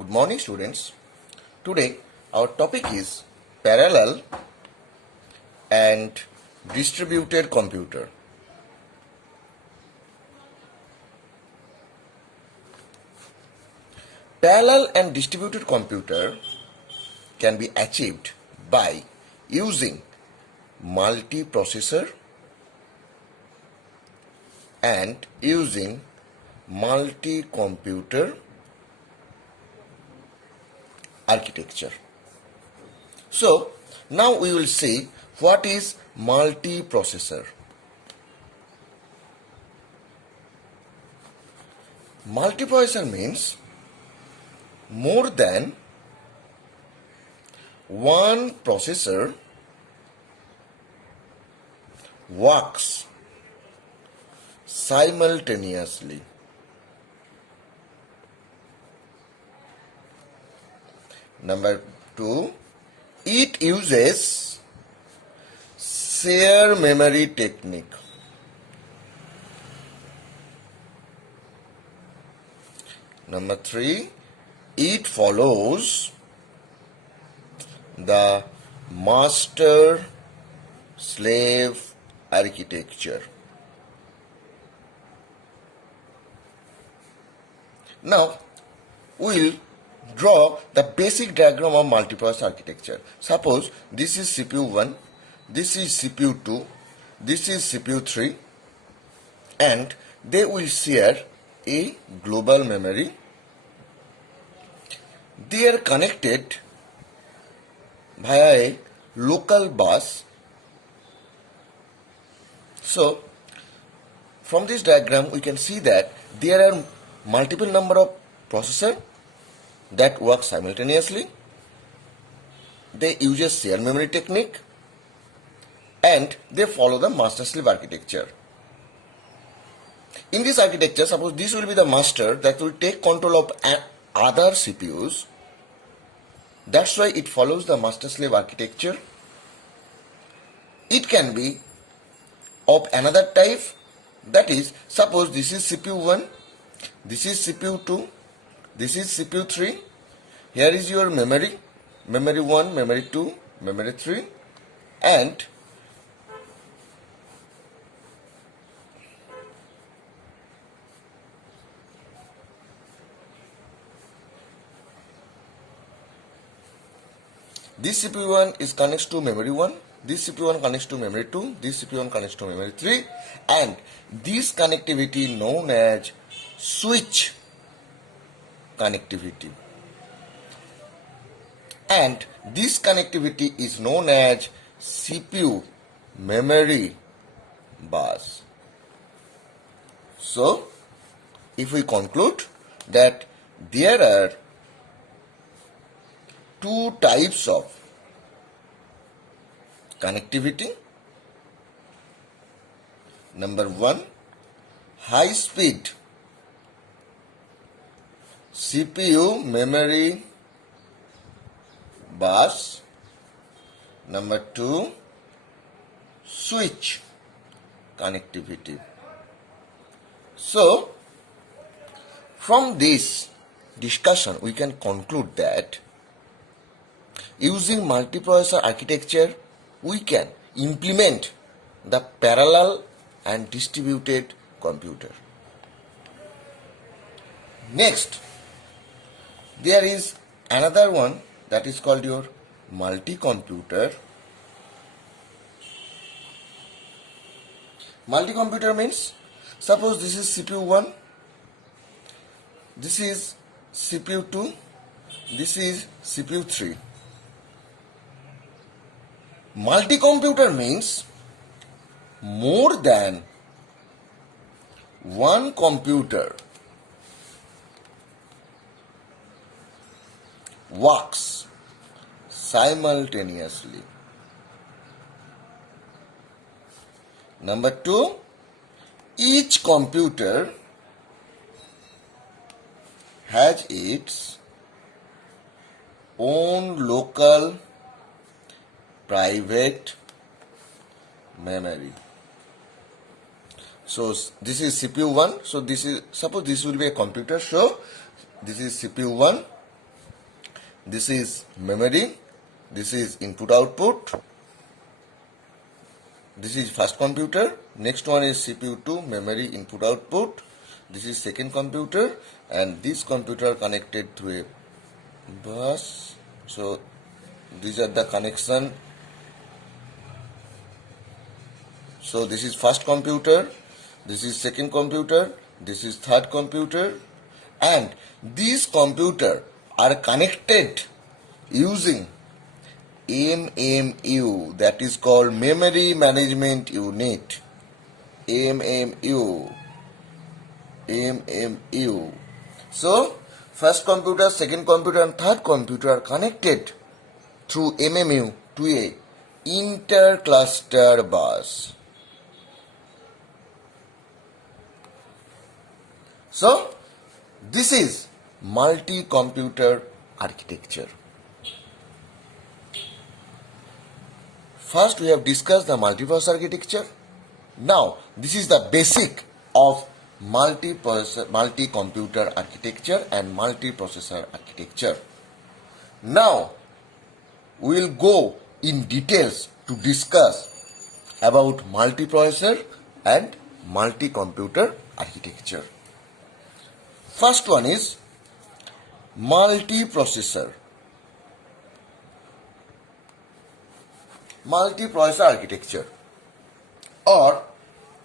Good morning, students. Today, our topic is parallel and distributed computer. Parallel and distributed computer can be achieved by using multiprocessor and using multi-computer architecture. So, now we will see what is multiprocessor. Multiprocessor means more than one processor works simultaneously. Number 2, it uses share memory technique. Number 3, it follows the master-slave architecture. Now, we'll draw the basic diagram of multiprocessor architecture. Suppose this is CPU 1, this is CPU 2, this is CPU 3, and they will share a global memory. They are connected via a local bus. So, from this diagram we can see that there are multiple number of processors that work simultaneously. They use a share memory technique and they follow the master-slave architecture. In this architecture, suppose this will be the master that will take control of other CPUs. That's why it follows the master-slave architecture. It can be of another type, that is, suppose this is CPU 1, this is CPU 2, this is CPU 3, here is your memory 1, memory 2, memory 3, and this CPU 1 is connects to memory 1, this CPU 1 connects to memory 2, this CPU 1 connects to memory 3, and this connectivity known as switch connectivity. And this connectivity is known as CPU memory bus. So, if we conclude that there are two types of connectivity. Number 1, high speed CPU memory bus. Number 2, switch connectivity. So, from this discussion we can conclude that using multiprocessor architecture we can implement the parallel and distributed computer. Next, there is another one that is called your multi-computer. Multi-computer means, suppose this is CPU 1, this is CPU 2, this is CPU 3. Multi-computer means more than one computer works simultaneously. Number 2, each computer has its own local private memory. So this is CPU 1. So this is, suppose this will be a computer. So this is CPU 1, This is memory. This is input output. This is first computer. Next one is CPU2, memory input output. This is second computer, and this computer connected through a bus. So these are the connection. So this is first computer, this is second computer, this is third computer, and these computers are connected using MMU, that is called Memory Management Unit. MMU. So first computer, second computer, and third computer are connected through MMU to a intercluster bus. So this is multi-computer architecture. First we have discussed the multiprocessor architecture. Now this is the basic of multi-computer architecture and multiprocessor architecture. Now we will go in details to discuss about multiprocessor and multi-computer architecture. First one is multiprocessor. Multiprocessor architecture, or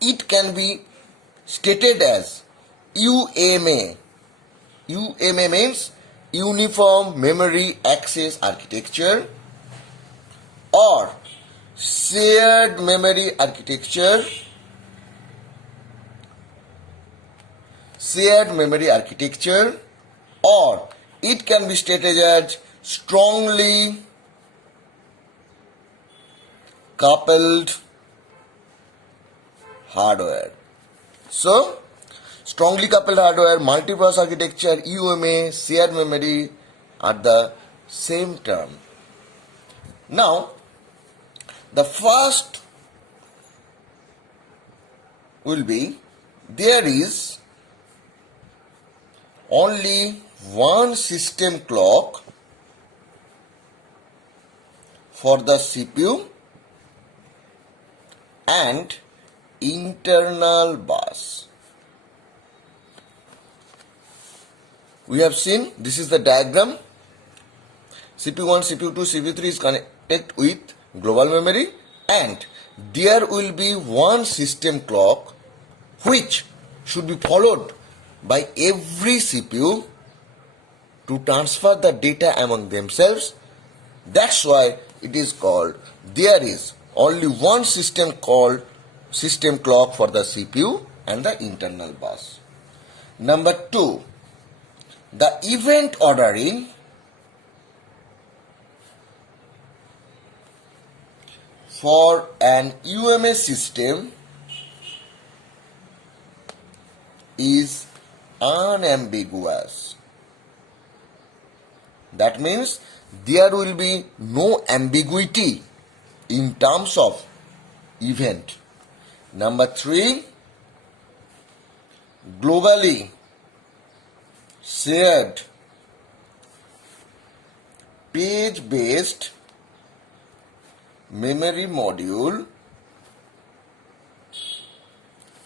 it can be stated as UMA. UMA means Uniform Memory Access Architecture, or Shared Memory Architecture. Shared memory architecture, or it can be stated as strongly coupled hardware. So, strongly coupled hardware, multiprocessor architecture, UMA, shared memory are the same term. Now, the first will be, there is only one system clock for the CPU and internal bus. We have seen, this is the diagram. CPU1, CPU2, CPU3 is connected with global memory, and there will be one system clock which should be followed by every CPU to transfer the data among themselves. That's why it is called, there is only one system called system clock for the CPU and the internal bus. Number 2, the event ordering for an UMA system is unambiguous. That means there will be no ambiguity in terms of event. Number 3, globally shared page-based memory module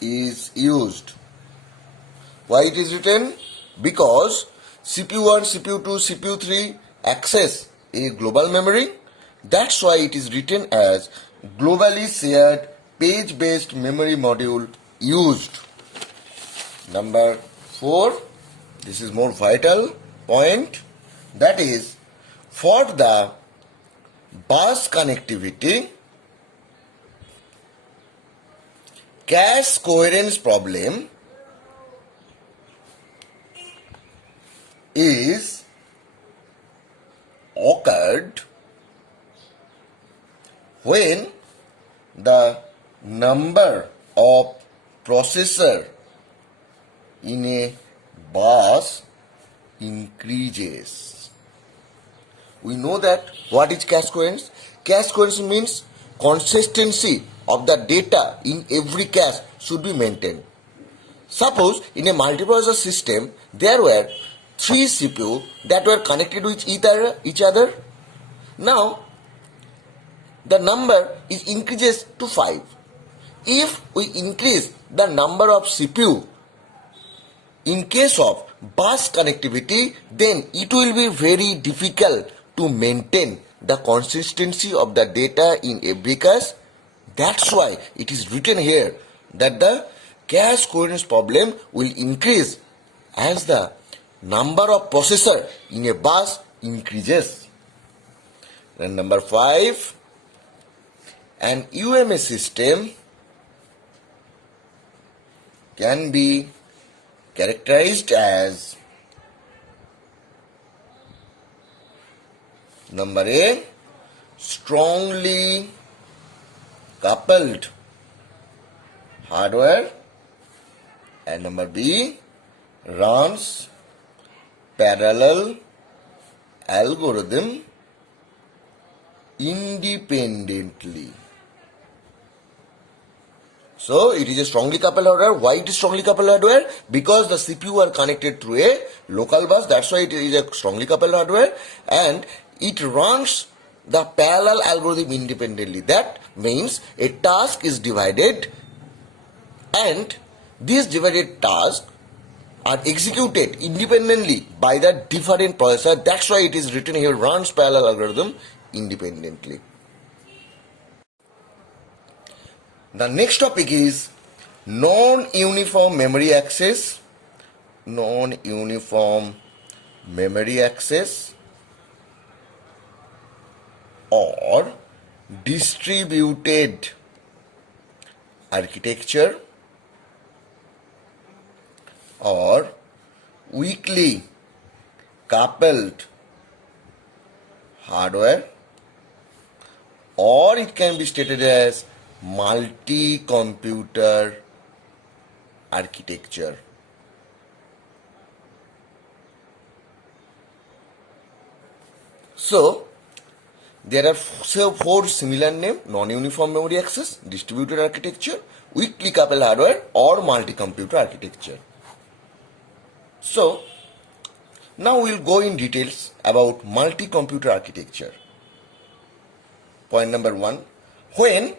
is used. Why it is written? Because CPU1, CPU2, CPU3 access a global memory. That's why it is written as globally shared page-based memory module used. Number 4, this is more vital point, that is, for the bus connectivity, cache coherence problem is occurred when the number of processor in a bus increases. We know that what is cache coherence? Cache coherence means consistency of the data in every cache should be maintained. Suppose in a multiprocessor system there were three CPU that were connected with each other. Now the number is increases to 5. If we increase the number of CPU in case of bus connectivity, then it will be very difficult to maintain the consistency of the data in every cache. That's why it is written here that the cache coherence problem will increase as the number of processor in a bus increases. And number 5, an UMS system can be characterized as number A, strongly coupled hardware, and number B, runs parallel algorithm independently. So it is a strongly coupled hardware. Why it is strongly coupled hardware? Because the CPU are connected through a local bus. That's why it is a strongly coupled hardware, and it runs the parallel algorithm independently. That means a task is divided, and these divided tasks are executed independently by the different processor. That's why it is written here, runs parallel algorithm independently. The next topic is non-uniform memory access. Non-uniform memory access or distributed architecture or weakly coupled hardware, or it can be stated as multi-computer architecture. So there are four similar names: non-uniform memory access, distributed architecture, weakly coupled hardware, or multi-computer architecture. So now we'll go in details about multi-computer architecture. Point number 1, when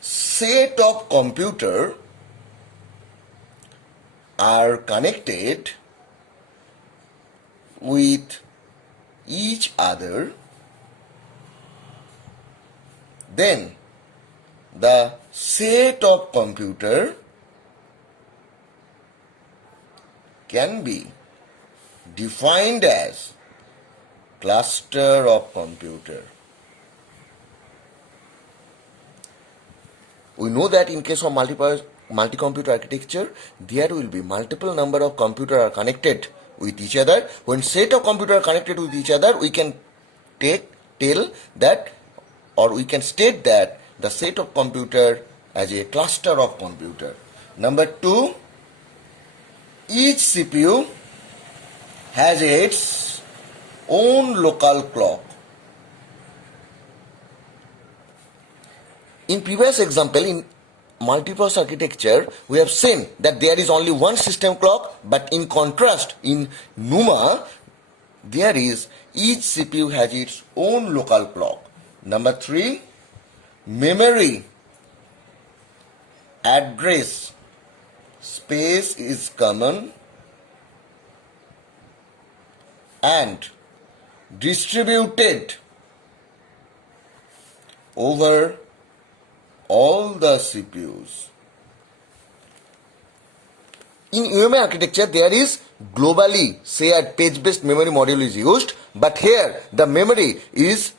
set of computers are connected with each other, then the set of computers can be defined as cluster of computer. We know that in case of multi-computer architecture, there will be multiple number of computers are connected with each other. When set of computers are connected with each other, we can tell that, or we can state that the set of computer as a cluster of computer. Number 2, each CPU has its own local clock. In previous example, in multiprocessor architecture, we have seen that there is only one system clock, but in contrast, in NUMA, there is each CPU has its own local clock. Number 3, memory address space is common and distributed over all the CPUs. In UMA architecture, there is globally shared page-based memory module is used, but here the memory is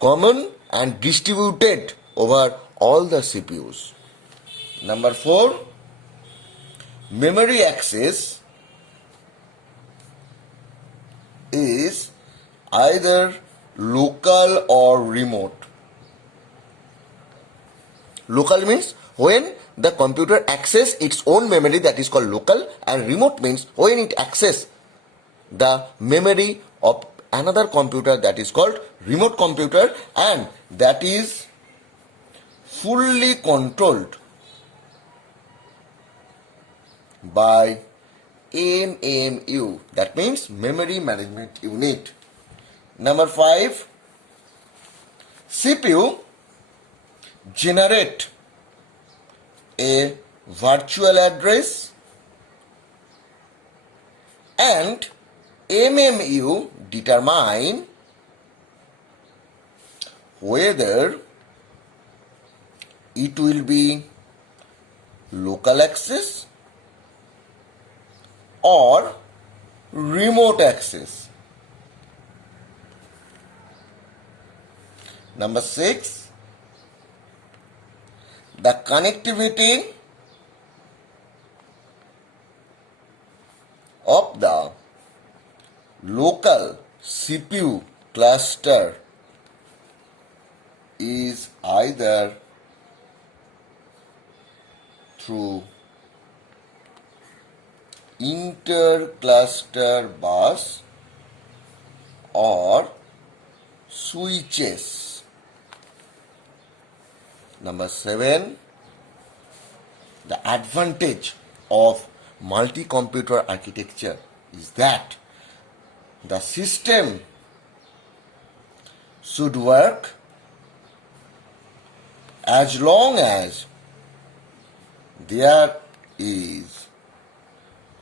common and distributed over all the CPUs. Number 4, memory access is either local or remote. Local means when the computer access its own memory, that is called local, and remote means when it access the memory of another computer, that is called remote computer, and that is fully controlled by MMU, that means Memory Management Unit. Number 5, CPU generate a virtual address and MMU determine whether it will be local access or remote access. Number 6, the connectivity of the local CPU cluster is either through inter-cluster bus or switches. Number 7, the advantage of multi-computer architecture is that the system should work as long as there is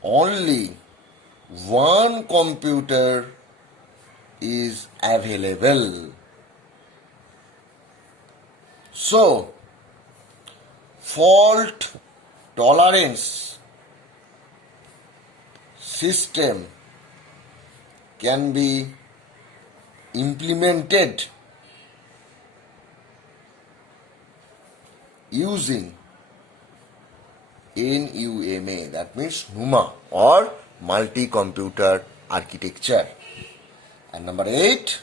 only one computer is available. So, fault tolerance system can be implemented using NUMA, that means NUMA or multi-computer architecture. And number 8,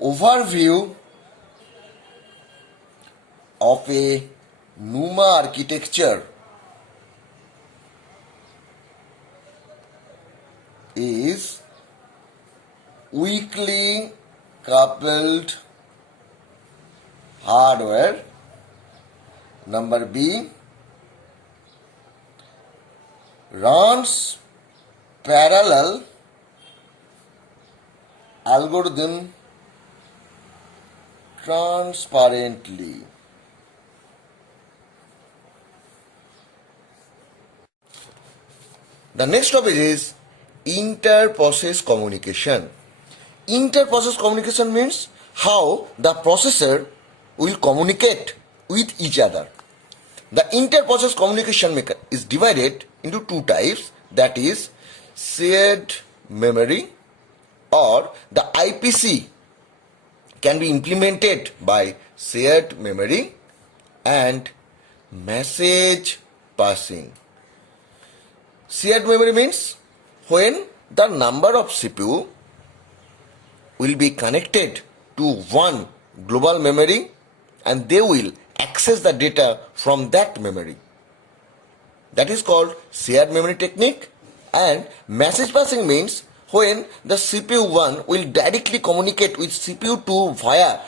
overview of a NUMA architecture is weakly coupled hardware. Number B, runs parallel algorithm transparently. The next topic is inter-process communication. Inter-process communication means how the processor will communicate with each other. The inter-process communication is divided into two types, that is shared memory, or the IPC can be implemented by shared memory, and message passing. Shared memory means when the number of CPU will be connected to one global memory and they will access the data from that memory. That is called shared memory technique. And message passing means when the CPU 1 will directly communicate with CPU 2 via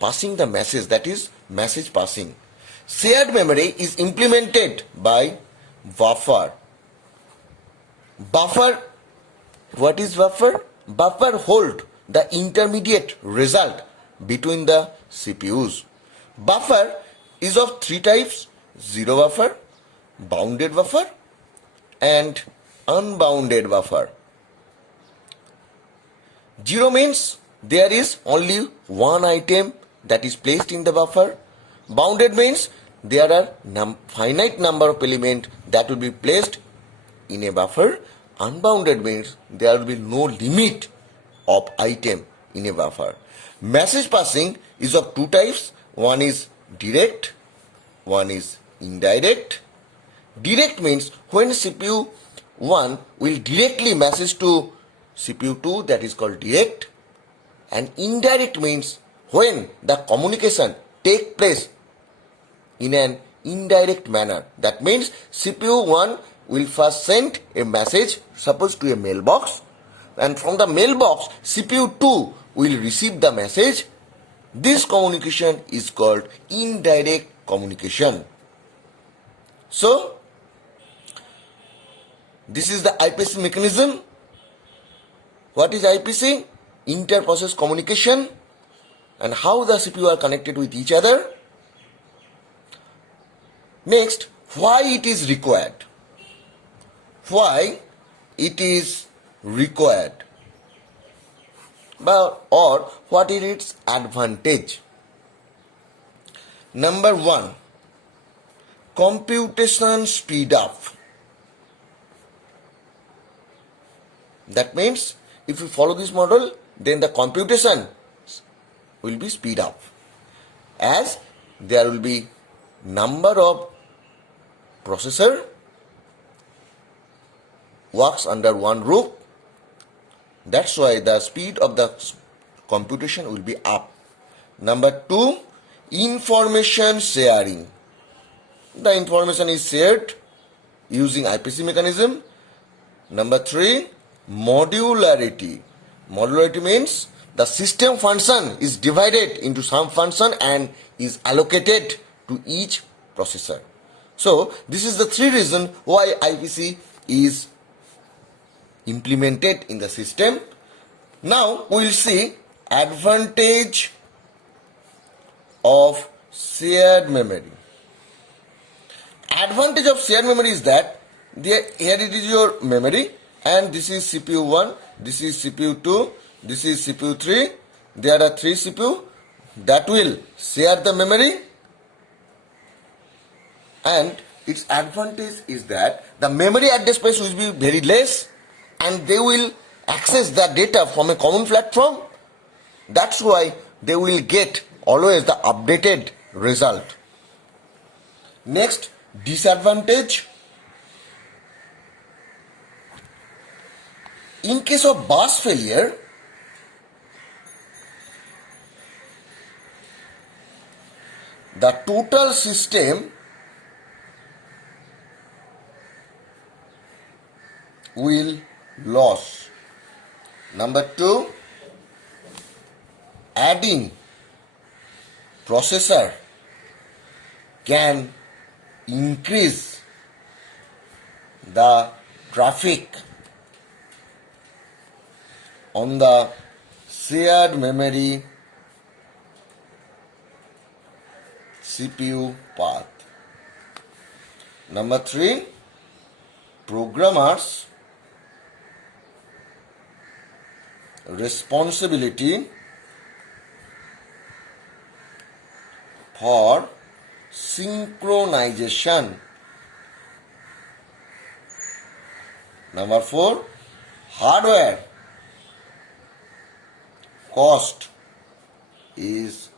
passing the message, that is message passing. Shared memory is implemented by buffer. Buffer, what is buffer? Buffer hold the intermediate result between the CPUs. Buffer is of three types: zero buffer, bounded buffer, and unbounded buffer. Zero means there is only one item that is placed in the buffer. Bounded means there are finite number of elements that will be placed in a buffer. Unbounded means there will be no limit of item in a buffer. Message passing is of two types. One is direct, one is indirect. Direct means when CPU 1 will directly message to CPU 2, that is called direct. And indirect means when the communication take place in an indirect manner. That means CPU 1 will first send a message, suppose to a mailbox, and from the mailbox CPU 2 will receive the message. This communication is called indirect communication. So, This is the IPC mechanism. What is IPC? Inter-process communication, and how the CPU are connected with each other. Next, why it is required? Why it is required? Or what is its advantage? Number 1, computation speed up. That means if you follow this model, then the computation will be speed up, as there will be number of processor works under one roof. That's why the speed of the computation will be up. Number 2, information sharing. The information is shared using IPC mechanism. Number 3, modularity. Modularity means the system function is divided into some function and is allocated to each processor. So this is the 3 reasons why IPC is implemented in the system. Now we will see advantage of shared memory. Advantage of shared memory is that here it is your memory, and this is CPU 1, this is CPU 2, this is CPU 3. There are 3 CPU that will share the memory, and its advantage is that the memory address space will be very less, and they will access the data from a common platform. That's why they will get always the updated result. Next, disadvantage. In case of bus failure, the total system will lose. Number 2, adding processor can increase the traffic on the shared memory CPU path. Number 3, programmers' responsibility for synchronization. Number 4, hardware cost is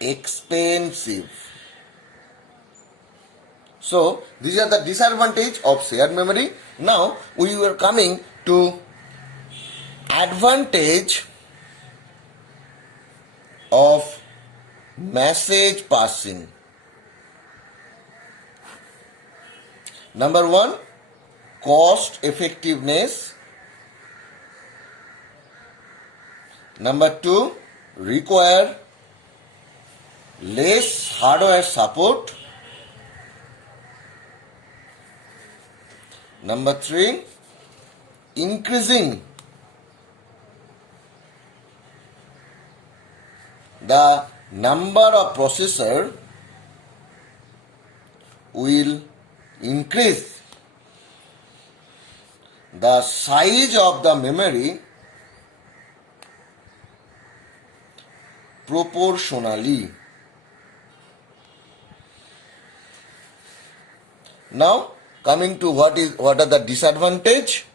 expensive. So these are the disadvantage of shared memory. Now we were coming to advantage of message passing. Number 1, cost effectiveness. Number 2, require less hardware support. Number 3, increasing the number of processor will increase the size of the memory proportionally. Now coming to what are the disadvantage.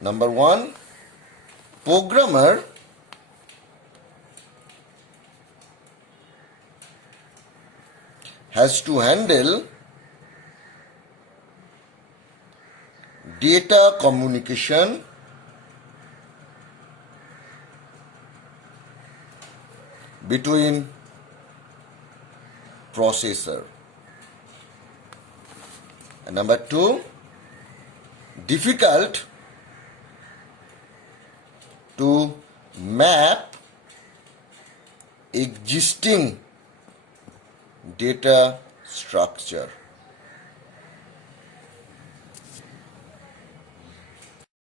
Number 1, programmer has to handle data communication between processor. And number 2, difficult to map existing data structure.